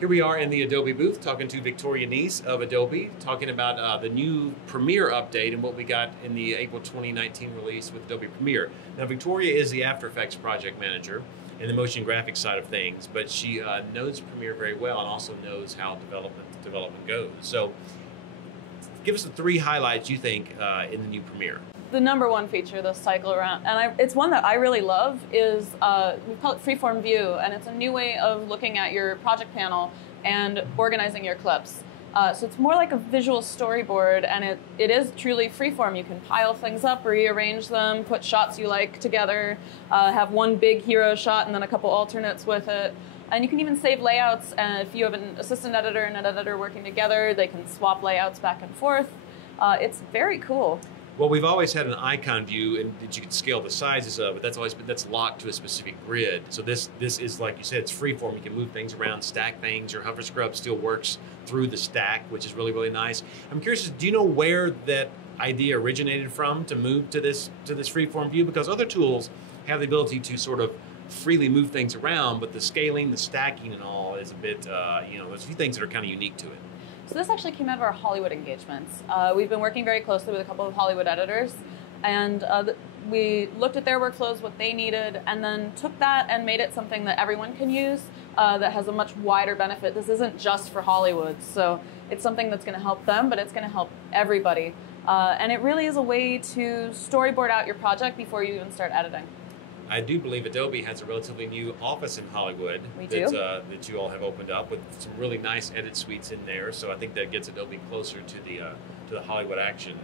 Here we are in the Adobe booth talking to Victoria Neese of Adobe, talking about the new Premiere update and what we got in the April 2019 release with Adobe Premiere. Now, Victoria is the After Effects project manager in the motion graphics side of things, but she knows Premiere very well and also knows how development goes. So give us the three highlights you think in the new Premiere. The number one feature this cycle around, and it's one that I really love, is we call it freeform view, and it's a new way of looking at your project panel and organizing your clips. So it's more like a visual storyboard, and it is truly freeform. You can pile things up, rearrange them, put shots you like together, have one big hero shot and then a couple alternates with it. And you can even save layouts, and if you have an assistant editor and an editor working together, they can swap layouts back and forth. It's very cool. Well, we've always had an icon view and that you can scale the sizes of, but that's locked to a specific grid. So this is, like you said, it's freeform. You can move things around, stack things. Your hover scrub still works through the stack, which is really, really nice. I'm curious, do you know where that idea originated from to move to this freeform view? Because other tools have the ability to sort of freely move things around, but the scaling, the stacking and all is a bit, there's a few things that are kind of unique to it. So this actually came out of our Hollywood engagements. We've been working very closely with a couple of Hollywood editors, and we looked at their workflows, what they needed, and then took that and made it something that everyone can use that has a much wider benefit. This isn't just for Hollywood, so it's something that's going to help them, but it's going to help everybody. And it really is a way to storyboard out your project before you even start editing. I do believe Adobe has a relatively new office in Hollywood that you all have opened up with some really nice edit suites in there. So I think that gets Adobe closer to the Hollywood action,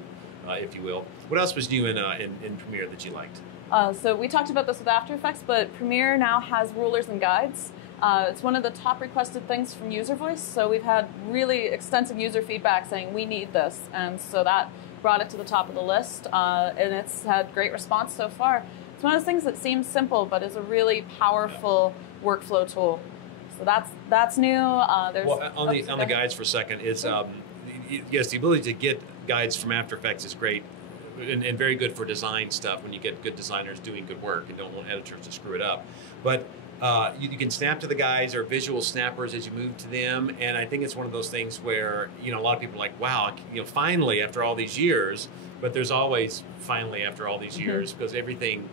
if you will. What else was new in Premiere that you liked? So we talked about this with After Effects, but Premiere now has rulers and guides. It's one of the top requested things from user voice. So we've had really extensive user feedback saying we need this, and so that brought it to the top of the list, and it's had great response so far. It's one of those things that seems simple, but is a really powerful workflow tool. So that's new. Well, on the guides for a second, is yes, the ability to get guides from After Effects is great and very good for design stuff when you get good designers doing good work and don't want editors to screw it up. But you can snap to the guides or visual snappers as you move to them, and I think it's one of those things where a lot of people are like, wow, finally after all these years. But there's always finally after all these years, because everything,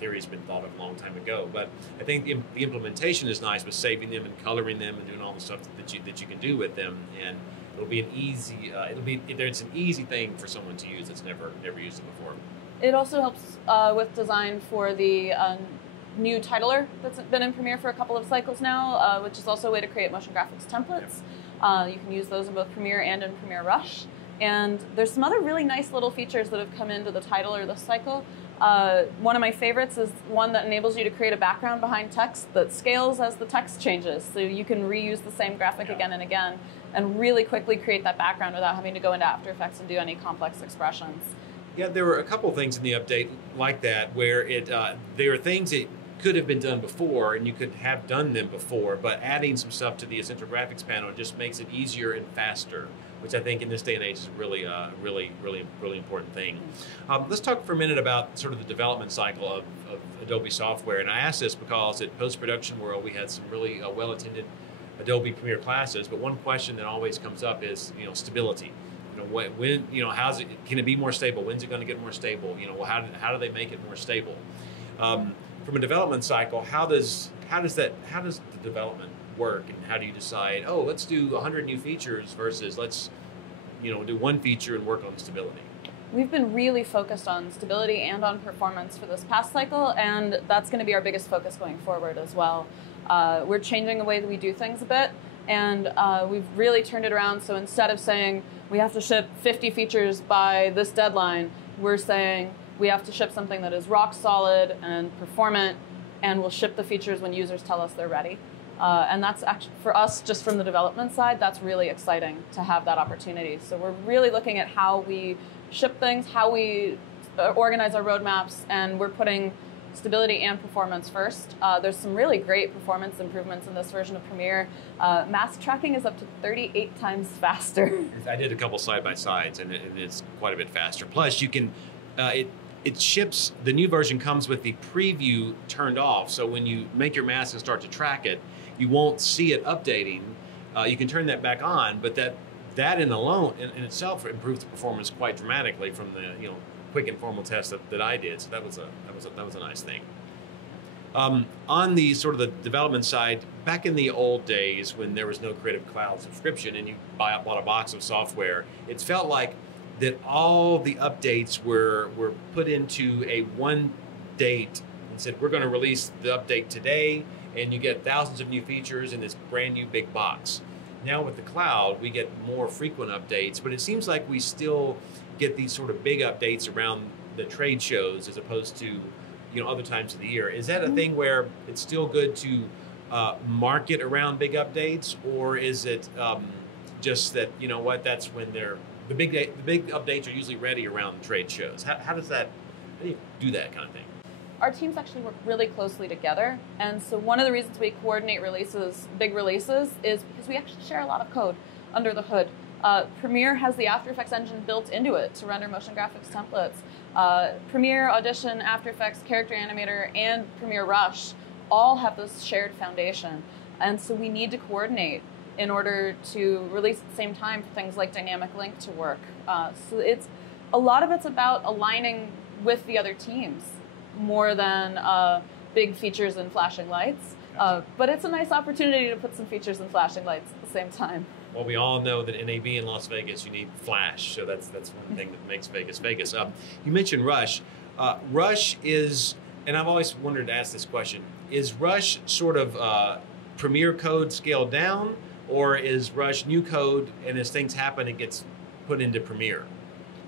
theory has been thought of a long time ago. But I think the implementation is nice with saving them and coloring them and doing all the stuff that you can do with them, and it'll be an easy it's an easy thing for someone to use that's never used it before. It also helps with design for the new titler that's been in Premiere for a couple of cycles now, which is also a way to create motion graphics templates. Yep. You can use those in both Premiere and in Premiere Rush. And there's some other really nice little features that have come into the titler this cycle. One of my favorites is one that enables you to create a background behind text that scales as the text changes. So you can reuse the same graphic again and again and really quickly create that background without having to go into After Effects and do any complex expressions. Yeah, there were a couple of things in the update like that where there are things that could have been done before and you could have done them before, but adding some stuff to the essential graphics panel just makes it easier and faster, which I think in this day and age is really important thing. Let's talk for a minute about sort of the development cycle of Adobe software. And I ask this because at Post-Production World we had some really well-attended Adobe Premiere classes, but one question that always comes up is stability. When can it be more stable? When's it going to get more stable? How do they make it more stable? From a development cycle, how does the development work, and how do you decide, oh, let's do 100 new features versus let's do one feature and work on stability? We've been really focused on stability and on performance for this past cycle, and that's going to be our biggest focus going forward as well. We're changing the way that we do things a bit, and we've really turned it around. So instead of saying we have to ship 50 features by this deadline, we're saying we have to ship something that is rock solid and performant, and we'll ship the features when users tell us they're ready. And that's actually, for us, just from the development side, that's really exciting to have that opportunity. So we're really looking at how we ship things, how we organize our roadmaps, and we're putting stability and performance first. There's some really great performance improvements in this version of Premiere. Mask tracking is up to 38 times faster. I did a couple side-by-sides, and it's quite a bit faster. Plus, you can, it ships, the new version comes with the preview turned off, so when you make your mask and start to track it, you won't see it updating. You can turn that back on, but that in alone in itself improves the performance quite dramatically from the quick informal test that I did. So that was a nice thing. On the sort of the development side, back in the old days when there was no Creative Cloud subscription and you bought a box of software, it felt like that all the updates were put into a one date and said, we're going to release the update today, and you get thousands of new features in this brand new big box. Now with the cloud, we get more frequent updates, but it seems like we still get these sort of big updates around the trade shows as opposed to other times of the year. Is that a thing where it's still good to market around big updates, or is it just that that's when the big updates are usually ready around trade shows? How do you do that kind of thing? Our teams actually work really closely together, and so one of the reasons we coordinate big releases, is because we actually share a lot of code under the hood. Premiere has the After Effects engine built into it to render motion graphics templates. Premiere, Audition, After Effects, Character Animator, and Premiere Rush all have this shared foundation, and so we need to coordinate in order to release at the same time for things like Dynamic Link to work. So a lot of it's about aligning with the other teams more than big features and flashing lights. But it's a nice opportunity to put some features and flashing lights at the same time. Well, we all know that NAB in Las Vegas, you need flash, so that's one thing that makes Vegas Vegas. You mentioned Rush. Rush is, and I've always wondered to ask this question, is Rush sort of Premiere code scaled down, or is Rush new code, and as things happen, it gets put into Premiere?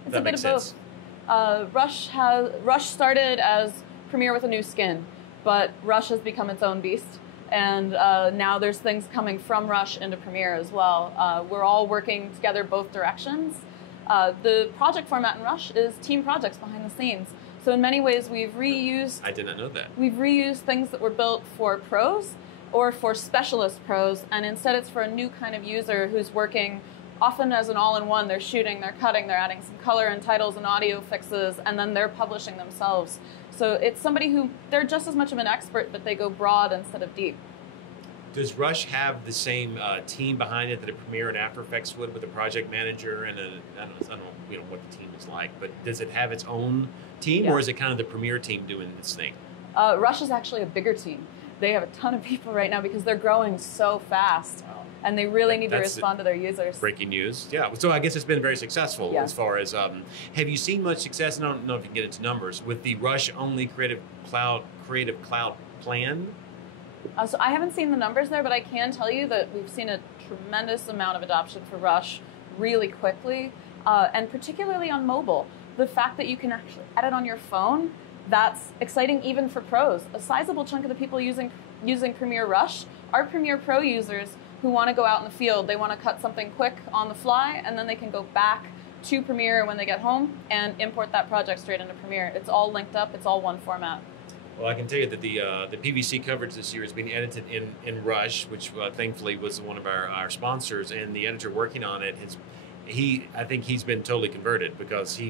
It's a bit of both. Rush started as Premiere with a new skin, but Rush has become its own beast, and now there's things coming from Rush into Premiere as well. We're all working together both directions. The project format in Rush is team projects behind the scenes. So in many ways, we've reused... I did not know that. We've reused things that were built for pros or for specialist pros, and instead it's for a new kind of user who's working often as an all-in-one. They're shooting, they're cutting, they're adding some color and titles and audio fixes, and then they're publishing themselves. So it's somebody who, they're just as much of an expert, but they go broad instead of deep. Does Rush have the same team behind it that a Premiere and After Effects would, with a project manager and I don't know what the team is like, but does it have its own team, or is it kind of the Premiere team doing this thing? Rush is actually a bigger team. They have a ton of people right now because they're growing so fast. Wow. And they really need to respond to their users. Breaking news. Yeah. So I guess it's been very successful as far as, have you seen much success, and I don't know if you can get into numbers, with the Rush-only Creative Cloud plan? So I haven't seen the numbers there, but I can tell you that we've seen a tremendous amount of adoption for Rush really quickly, and particularly on mobile. The fact that you can actually edit on your phone, that's exciting even for pros. A sizable chunk of the people using Premiere Rush are Premiere Pro users who want to go out in the field. They want to cut something quick on the fly, and then they can go back to Premiere when they get home and import that project straight into Premiere. It's all linked up. It's all one format. Well, I can tell you that the PVC coverage this year is being edited in Rush, which thankfully was one of our sponsors, and the editor working on it I think he's been totally converted, because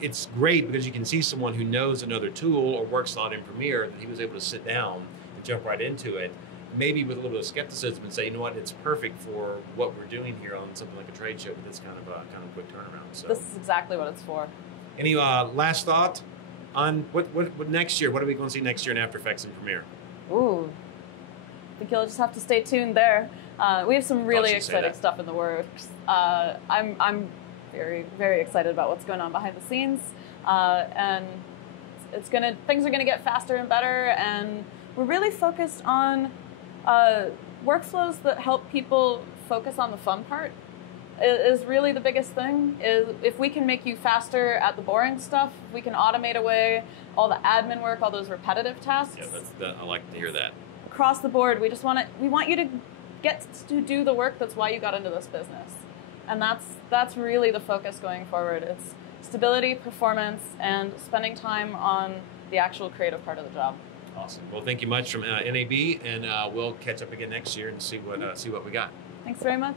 it's great because you can see someone who knows another tool or works a lot in Premiere, that he was able to sit down and jump right into it, maybe with a little bit of skepticism, and say, you know what, it's perfect for what we're doing here on something like a trade show with this kind of quick turnaround. So this is exactly what it's for. Any last thought on what next year? What are we going to see next year in After Effects and Premiere? Ooh, I think you'll just have to stay tuned there. We have some really exciting stuff in the works. I'm very, very excited about what's going on behind the scenes, and things are gonna get faster and better, and we're really focused on workflows that help people focus on the fun part. Is really the biggest thing. Is if we can make you faster at the boring stuff, we can automate away all the admin work, all those repetitive tasks. Yeah, I like to hear that. Across the board, we want you to get to do the work that's why you got into this business. And that's really the focus going forward. It's stability, performance, and spending time on the actual creative part of the job. Awesome. Well, thank you much from NAB, and we'll catch up again next year and see what we got. Thanks very much.